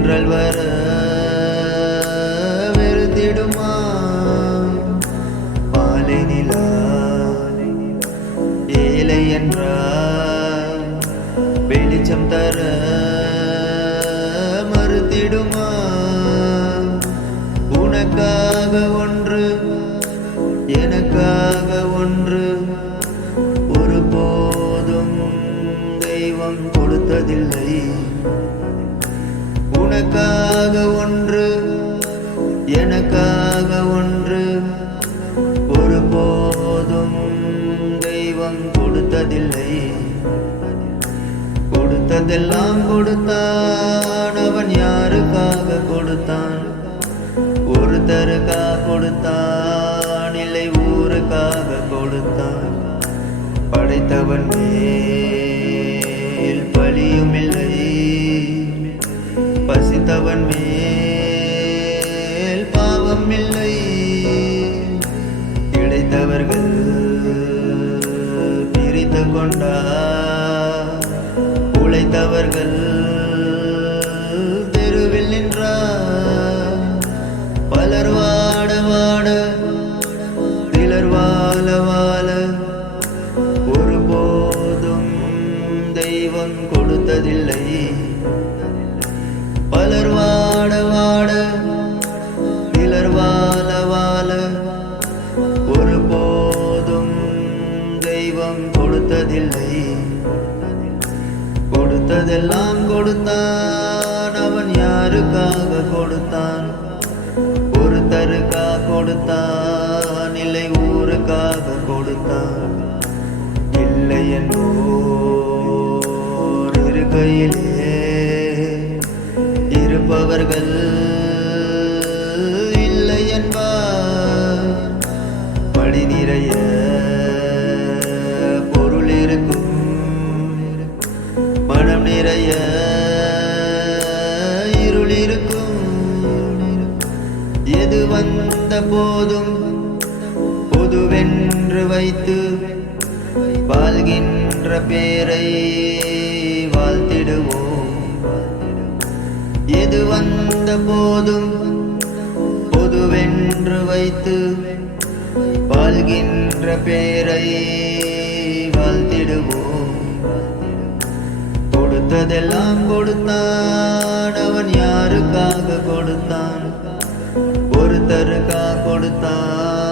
தென்றல் வர வெறுத்திடுமா பாலை நிலா ஏழை என்றால் வெளிச்சம் தர மறுத்திடுமா உனக்காக ஒன்று எனக்காக ஒன்று ஒருபோதும் தெய்வம் கொடுத்ததில்லை உனக்காக ஒன்று எனக்காக ஒன்று ஒருபோதும் தெய்வம் கொடுத்ததில்லை கொடுத்ததெல்லாம் கொடுத்தான் அவன் யாருக்காக கொடுத்தான் ஒருத்தருக்கா கொடுத்தான் இல்லை ஊருக்காக கொடுத்தான் படைத்தவன் மேல் பலியும் இல்லை பசித்தவன் மேல் பாவம் இல்லை கிடைத்தவர்கள் பிரித்து கொண்டார் உழைத்தவர்கள் தெருவில் நின்றார் பலர் வாட வாட சிலர் வாழ வாழ ஒருபோதும் தெய்வம் கொடுத்ததில்லை பலர் வாட வாட சிலர் வாழ வாழ ஒருபோதும் தெய்வம் கொடுத்ததில்லை கொடுத்ததெல்லாம் கொடுத்தான் அவன் யாருக்காக கொடுத்தான் ஒருத்தருக்கா கொடுத்தான் இல்லை ஊருக்காக கொடுத்தான் இல்லை என்போர் இருக்கையிலே இருப்பவர்கள் இல்லை என்பார் படி நிறைய பொருள் இருக்கும் மனம் நிறைய இருள் இருக்கும் எது வந்த போதும் பொதுவென்று வைத்து வாழ்கின்ற பேரை வாழ்த்திடுவோம் எது வந்த போதும் பொதுவென்று வைத்து வாழ்கின்ற பேரை வாழ்த்திடுவோம் கொடுத்ததெல்லாம் கொடுத்தான் அவன் யாருக்காக கொடுத்தான் ஒருத்தருக்கா கொடுத்தான்